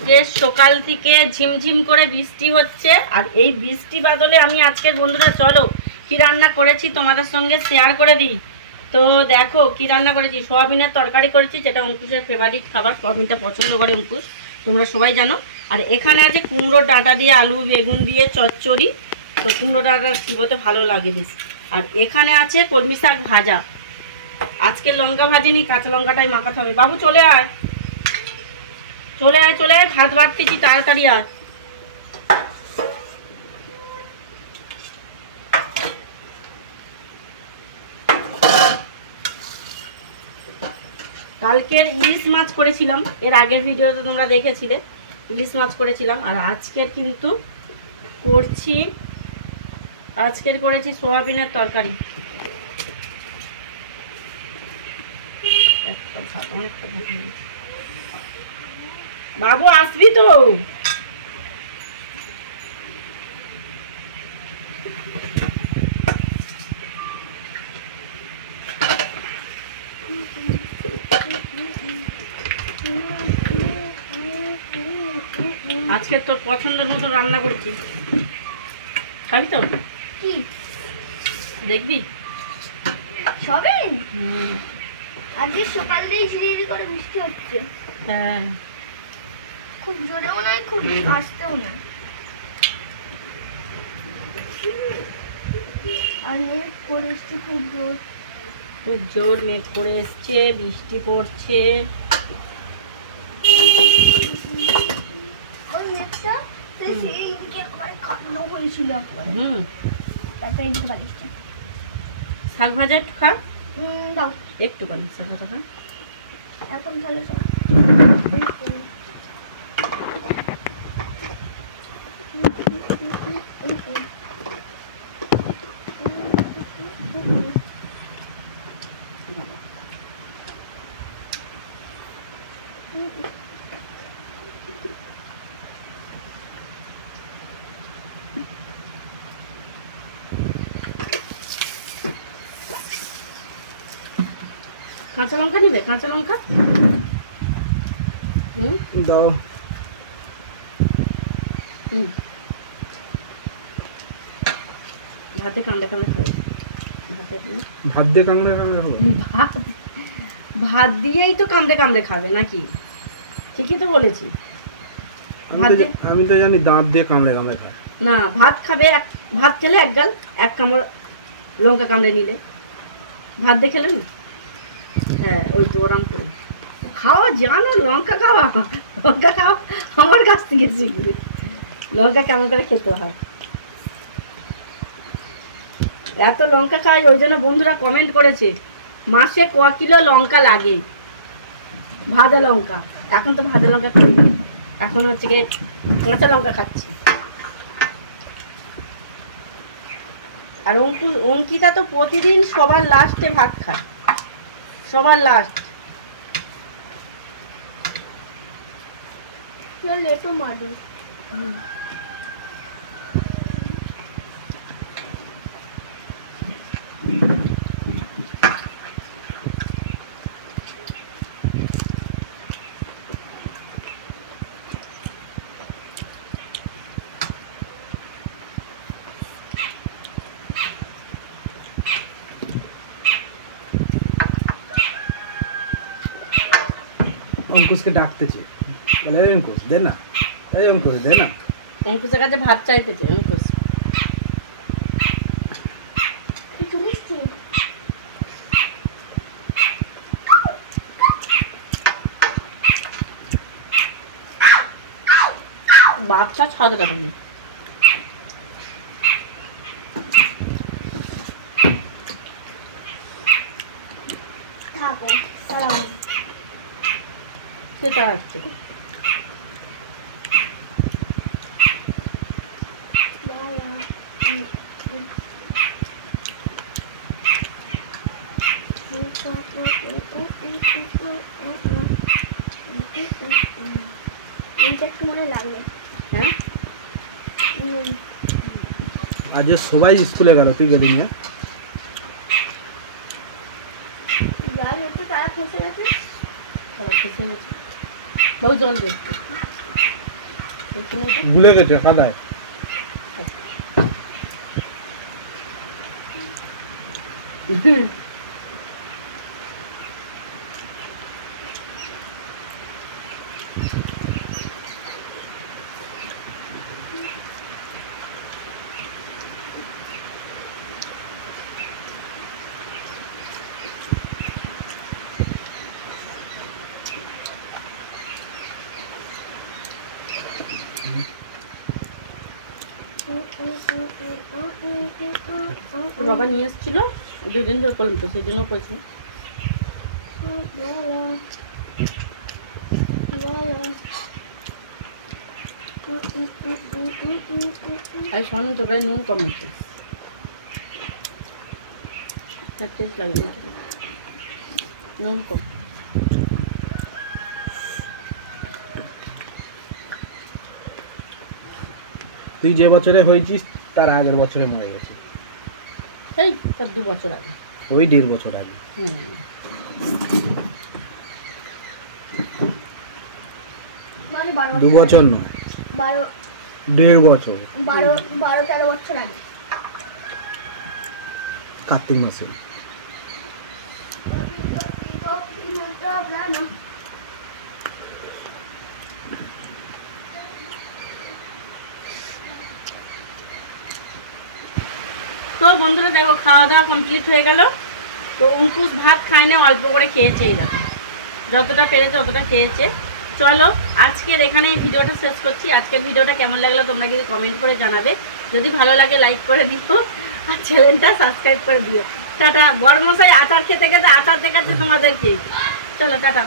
আজকে সকাল থেকে ঝিমঝিম করে বৃষ্টি হচ্ছে, আর এই বৃষ্টি বাদলে আমি আজকের বন্ধুরা চলো কি রান্না করেছি তোমাদের সঙ্গে শেয়ার করে দিই। তো দেখো কি রান্না করেছি, সোয়াবিনের তরকারি করেছি, যেটা অঙ্কুশের ফেভারিট খাবার, সোয়াবিনটা পছন্দ করে অঙ্কুশ, তোমরা সবাই জানো। আর এখানে আছে কুমড়ো ডাঁটা দিয়ে আলু বেগুন দিয়ে চচ্চড়ি, তো কুমড়ো ডাঁটা হতে ভালো লাগে বেশি। আর এখানে আছে কলমি শাক ভাজা, আজকে লঙ্কা ভাজিনি, কাঁচা লঙ্কাটাই মাখাতে হবে। বাবু চলে আয় চলে আয় চলে আয়, ভাত বাড়তেছি তাড়াতাড়ি আয়। কালকের ইলিশ মাছ করেছিলাম, এর আগের ভিডিওতে তোমরা দেখেছিলে ইলিশ মাছ করেছিলাম। আর আজকের কিন্তু করেছি সোয়াবিনের তরকারি। বাবু আসবি তো? আজকে তোর পছন্দের মতো রান্না করছি, খাবি তো? কি দেখবি সবে? আজকে সকাল দিয়ে ঝিরিঝিরি করে বৃষ্টি হচ্ছে। হ্যাঁ, খুব জোরেও নয় খুব আস্তেও না। আর মেঘ করে এসছে খুব জোর মেঘ করে এসছে, বৃষ্টি পড়ছে। ওই মেঘটা সেই দিকে একবারে কালো হয়েছিল একবারে। তারপরে এদিকে বালিশটা। শাক ভাজা একটু খা, দাও একটুখানি শাক ভাজা খা। এখন তাহলে কাঁচা লঙ্কা নিবে? কাঁচা লঙ্কা দাও। ভাতে কামড়ে কামড়ে খাবে। ভাত দিয়ে কামড়ে কামড়ে খাবো? ভাত দিয়েই তো কামড়ে কামড়ে খাবে নাকি? ঠিকই তো বলেছি। আমি তো জানি দাঁত দিয়ে কামড়ে কামড়ে খায় না, ভাত খাবে, ভাত খেলে এক গাল এক কামড় লঙ্কা কামড়ে নিলে, ভাত দিয়ে খেলে না। হ্যাঁ, ওই তো ওরম করে খাওয়া জানো, লঙ্কা খাওয়া আমার কাছ থেকে শিখবে, লঙ্কা কেমন করে খেতে হয়। এত লঙ্কা খাই, ওই জন্য বন্ধুরা কমেন্ট করেছে মাসে ক কিলো লঙ্কা লাগে, ভাজা লঙ্কা। এখন তো ভাজা লঙ্কা খাই, এখন হচ্ছে গিয়ে কাঁচা লঙ্কা খাচ্ছি। আর অঙ্কিতা তো প্রতিদিন সবার লাস্টে ভাত খায়, সবার লাস্ট। লেটু মারবি। অঙ্কুশকে ডাকতেছে, বলে এই অঙ্কুশ দে না, এই অঙ্কুশ দে না। অঙ্কুশের কাছে ভাত চাইতেছে অঙ্কুশ। বাচ্চা ছাদ দেবেন থাকো সালাম। সেটা আছে। আজ সবাই স্কুলে গেল, তুই গেলি না? জল দে। গুলে গেছে কাদায়। বাবা নিয়ে এসেছিল 2 দিন ধরে করলাম তো সেই জন্য করছি। আর শোনো তো ভাই নুন কম আছে, টেস্ট লাগবে না, নুন কম। তুই যে বছরে হয়েছিস তার আগের বছরে মরে গেছে। এই তার 2 বছর আগে। ওই 1.5 বছর আগে। মানে 12 2 বছর নয়, 1.5 বছর। 12-13 বছর আগে। কার্তিক মাসে। তো বন্ধুরা দেখো খাওয়া দাওয়া কমপ্লিট হয়ে গেল। তো অঙ্কুশ ভাত খায় না, অল্প করে খেয়েছে, এই দেখো যতটা পেরেছে ততটা খেয়েছে। চলো আজকের এখানে এই ভিডিওটা শেষ করছি। আজকের ভিডিওটা কেমন লাগলো তোমরা কিন্তু কমেন্ট করে জানাবে, যদি ভালো লাগে লাইক করে দিও আর চ্যানেলটা সাবস্ক্রাইব করে দিও। টাটা। বড়মশাই আচার খেতে খেতে আচার দেখাচ্ছে তোমাদেরকে। চলো টাটা।